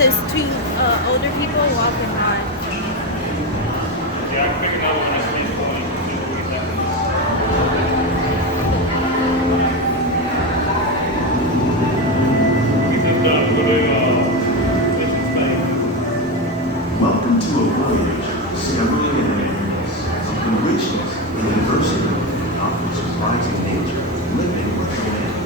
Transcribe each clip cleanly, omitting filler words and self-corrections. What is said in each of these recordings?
there's two older people walking by. Yeah, I can make another one that's peaceful and see what we have. This is the little mission space. Welcome to a voyage discovering an awareness of the richness and diversity of this surprising nature living with the land.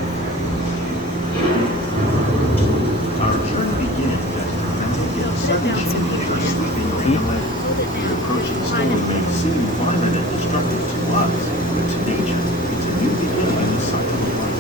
Our journey begins as the mountain seven children are sleeping on the land. The approaching storm may seem violent and destructive to us, but to nature, it's a new beginning in the cycle of life.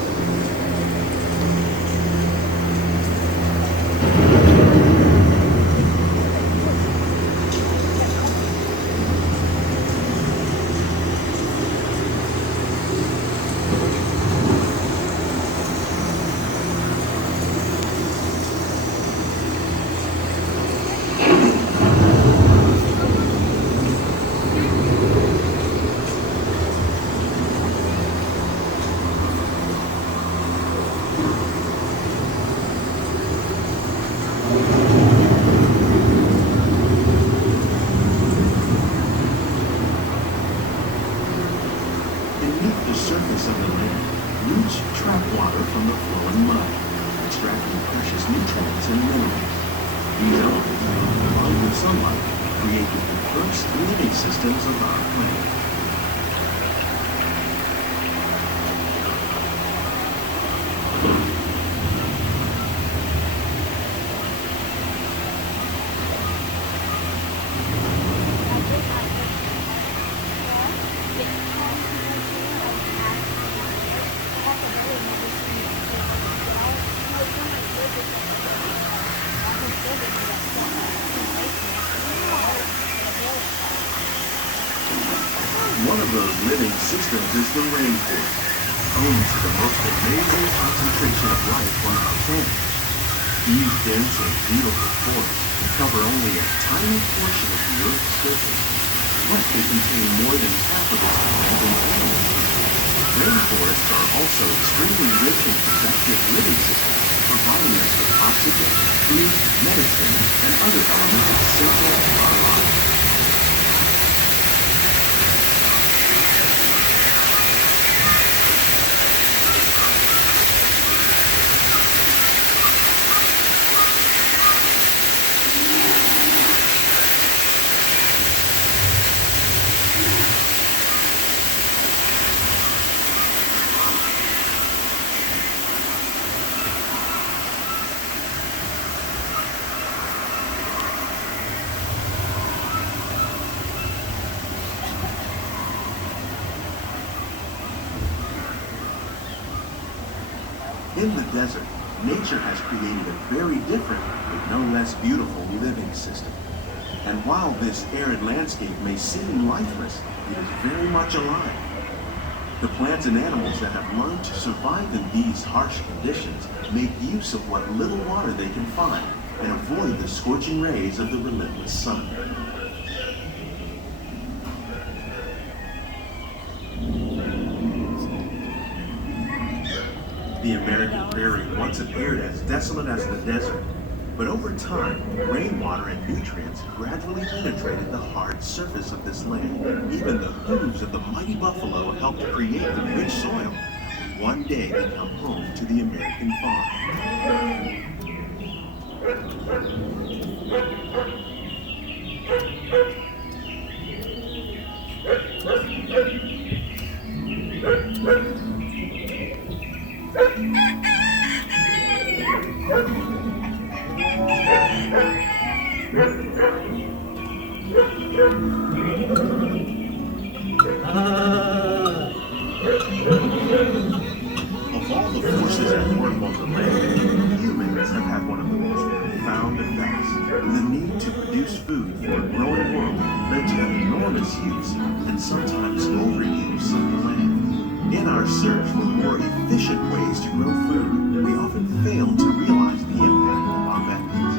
Beneath the surface of the land, roots trap water from the flowing mud, extracting precious nutrients and minerals. These elements, combined with sunlight, create the diverse living systems of our planet. One of those living systems is the rainforest, home to the most amazing concentration of life on our planet. These dense and beautiful forests cover only a tiny portion of the Earth's surface, but they contain more than half of its plants and animals. Rainforests are also extremely rich in productive living systems, providing us with oxygen, food, medicine, and other elements essential to our lives. In the desert, nature has created a very different, but no less beautiful living system. And while this arid landscape may seem lifeless, it is very much alive. The plants and animals that have learned to survive in these harsh conditions make use of what little water they can find and avoid the scorching rays of the relentless sun. The American prairie once appeared as desolate as the desert, but over time, rainwater and nutrients gradually penetrated the hard surface of this land. Even the hooves of the mighty buffalo helped create the rich soil. One day they come home to the American farm. Of all the forces at work on the land, humans have had one of the most profound effects. The need to produce food for a growing world led to enormous use and sometimes overuse of the land. In our search for more efficient ways to grow food, we often fail to realize the impact of our methods.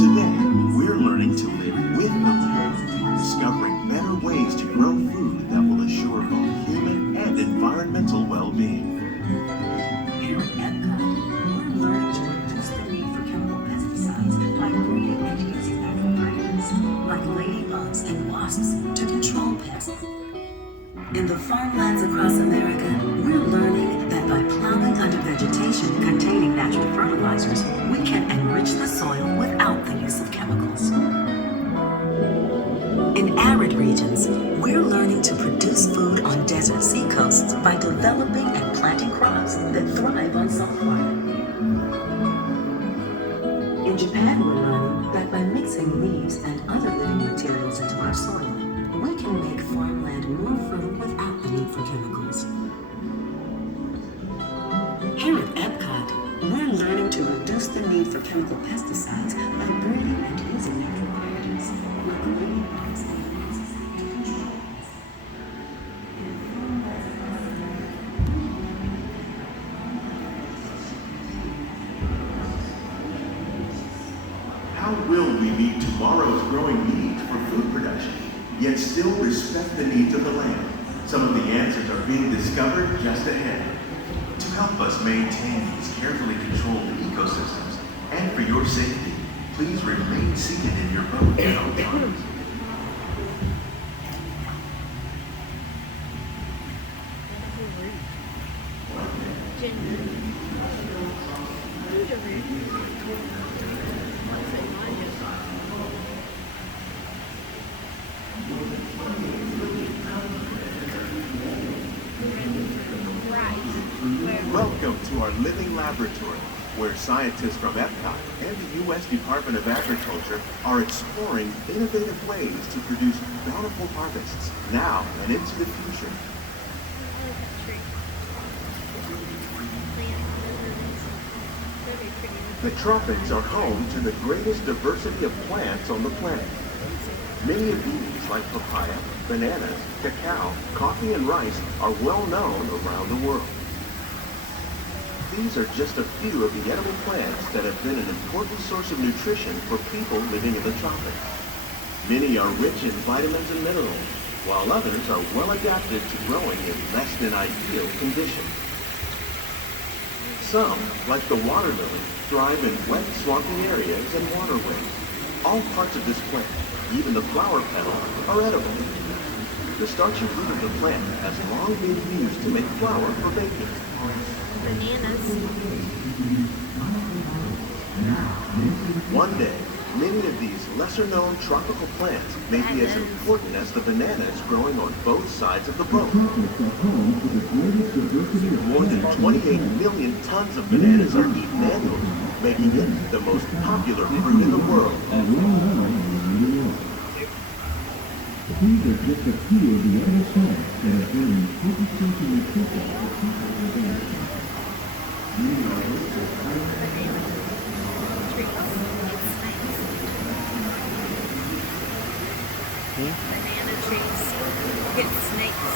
Today, we're learning to live with the land, discovering costs to control pests. In the farmlands across America, we're learning that by plowing under vegetation containing natural fertilizers, we can enrich the soil without the use of chemicals. In arid regions, we're learning to produce food on desert seacoasts by developing and planting crops that thrive on salt water. In Japan, we're learning that by mixing leaves and other living materials into our soil, we can make farmland more fertile without the need for chemicals. Here at Epcot, we're learning to reduce the need for chemical pesticides by breeding and using natural predators, like green plants that are necessary to control pests. How will we meet tomorrow's growing needs for food production, yet still respect the needs of the land? Some of the answers are being discovered just ahead. To help us maintain these carefully controlled ecosystems, and for your safety, please remain seated in your boat at all times. Welcome to our living laboratory, where scientists from Epcot and the U.S. Department of Agriculture are exploring innovative ways to produce bountiful harvests now and into the future. The tropics are home to the greatest diversity of plants on the planet. Many of these, like papaya, bananas, cacao, coffee, and rice, are well known around the world. These are just a few of the edible plants that have been an important source of nutrition for people living in the tropics. Many are rich in vitamins and minerals, while others are well adapted to growing in less than ideal conditions. Some, like the water lily, thrive in wet, swampy areas and waterways. All parts of this plant, even the flower petals, are edible. The starchy root of the plant has long been used to make flour for baking. Bananas. One day, many of these lesser-known tropical plants may be as important as the bananas growing on both sides of the boat. More than 28 million tons of bananas are eaten annually, making it the most popular fruit in the world. These are just a few of the other plants that have been an important source of nutrition for people living in the tropics. Many are listed Banana trees get snakes.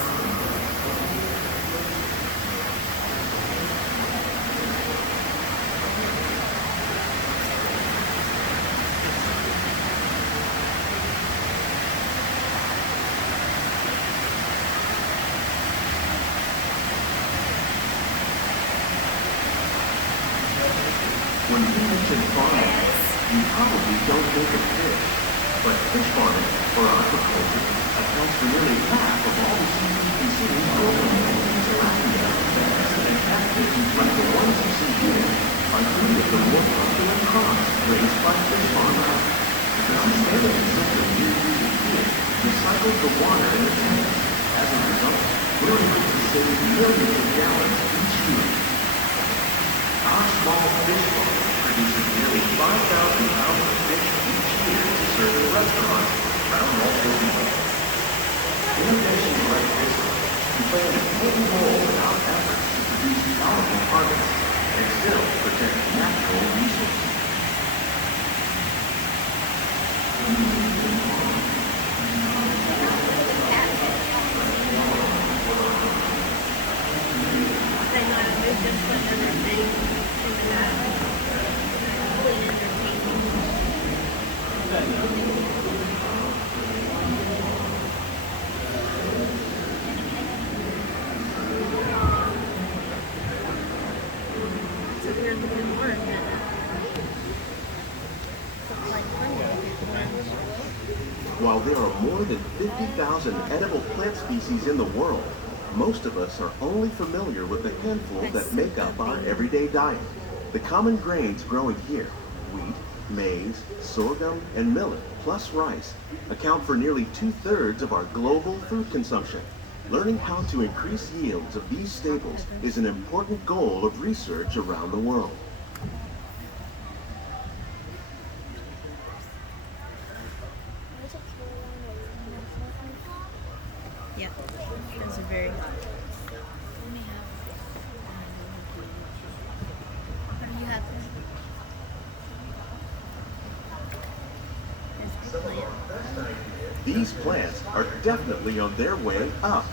When you mention farming, you probably don't think of fish, but fish farming, or aquaculture, accounts for nearly half of all the seafood consumed globally. Tilapia, bass, and catfish, like the ones you see here, are three of the more popular crops raised by fish farmers. Instead of simply using fish, recycle the water in the tanks. As a result, we're able to save millions of gallons each year. Our small fish farm produces nearly 5,000 pounds of fish each year to serve in restaurants around Walt. Innovations like this can play an important role in our efforts to produce bountiful harvests and still protect natural resources. They might have moved them to another thing in the back. Really entertaining. It's a weird looking word, isn't it? While there are more than 50,000 edible plant species in the world, most of us are only familiar with the handful that make up our everyday diet. The common grains growing here, wheat, maize, sorghum, and millet, plus rice, account for nearly 2/3 of our global food consumption. Learning how to increase yields of these staples is an important goal of research around the world. Yeah, those are very hot. What do you have? There's a plant. These plants are definitely on their way up.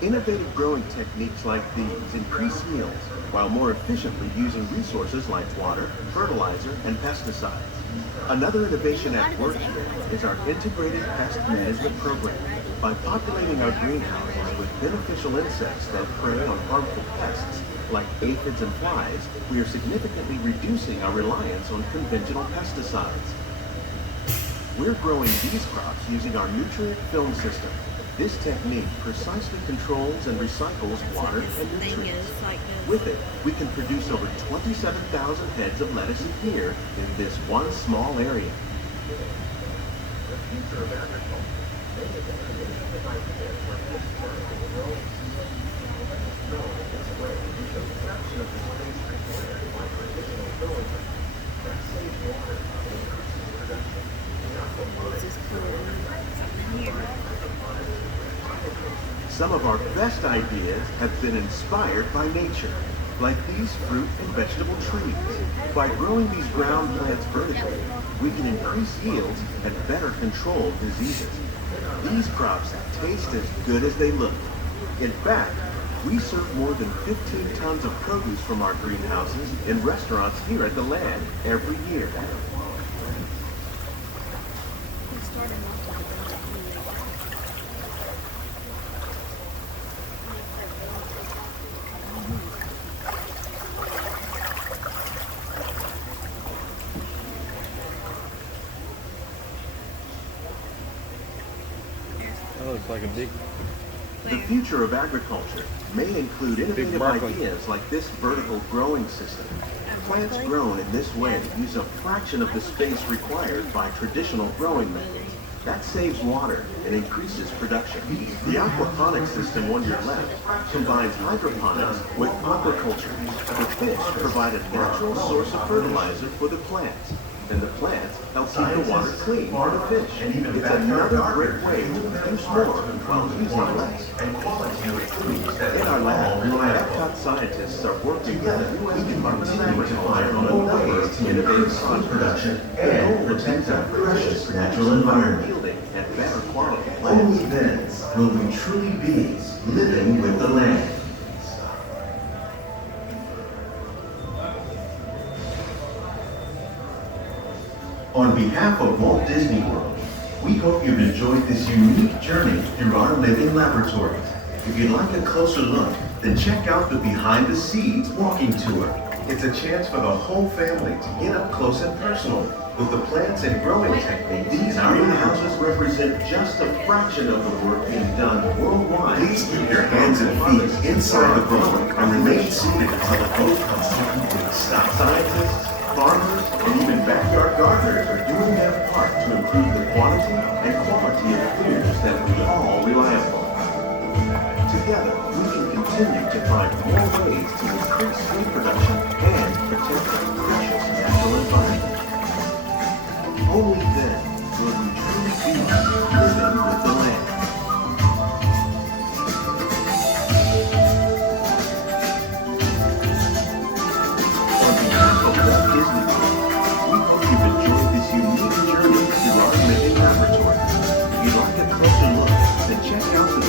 Innovative growing techniques like these increase yields while more efficiently using resources like water, fertilizer, and pesticides. Another innovation at work here is our integrated pest management program. By populating our greenhouses with beneficial insects that prey on harmful pests like aphids and flies, we are significantly reducing our reliance on conventional pesticides. We're growing these crops using our nutrient film system. This technique precisely controls and recycles water and nutrients. With it, we can produce over 27,000 heads of lettuce a year in this one small area. Some of our best ideas have been inspired by nature, like these fruit and vegetable trees. By growing these ground plants vertically, we can increase yields and better control diseases. These crops taste as good as they look. In fact, we serve more than 15 tons of produce from our greenhouses in restaurants here at the land every year. That looks like a big. The future of agriculture may include innovative broccoli. ideas like this vertical growing system. Plants grown in this way use a fraction of the space required by traditional growing methods. That saves water and increases production. The aquaponics system on your left combines hydroponics with aquaculture. The fish provide a natural source of fertilizer for the plants, and the plants help keep the water clean for the fish. It's another great way to produce more while using less. In our lab, Epcot scientists are working with a continue to find new ways to innovate food production and protect our precious natural environment. Yielding and better quality plants. Only then will we truly be living with the land. On behalf of Walt Disney World, we hope you've enjoyed this unique journey through our living laboratories. If you'd like a closer look, then check out the Behind the Seeds walking tour. It's a chance for the whole family to get up close and personal with the plants and growing techniques. These greenhouses represent just a fraction of the work being done worldwide. Please keep your hands and feet inside the boat and remain seated until the boat comes to complete stop. Scientists, farmers, and even backyard gardeners are doing their part to improve the quantity and quality of foods that we all rely upon. Together, we can continue to find more ways to increase food production and protect our precious natural environment. Only then will we truly be living with the land. On behalf of Walt Disney World, we hope you've enjoyed this unique journey through our living laboratory. If you'd like a closer look, then check out the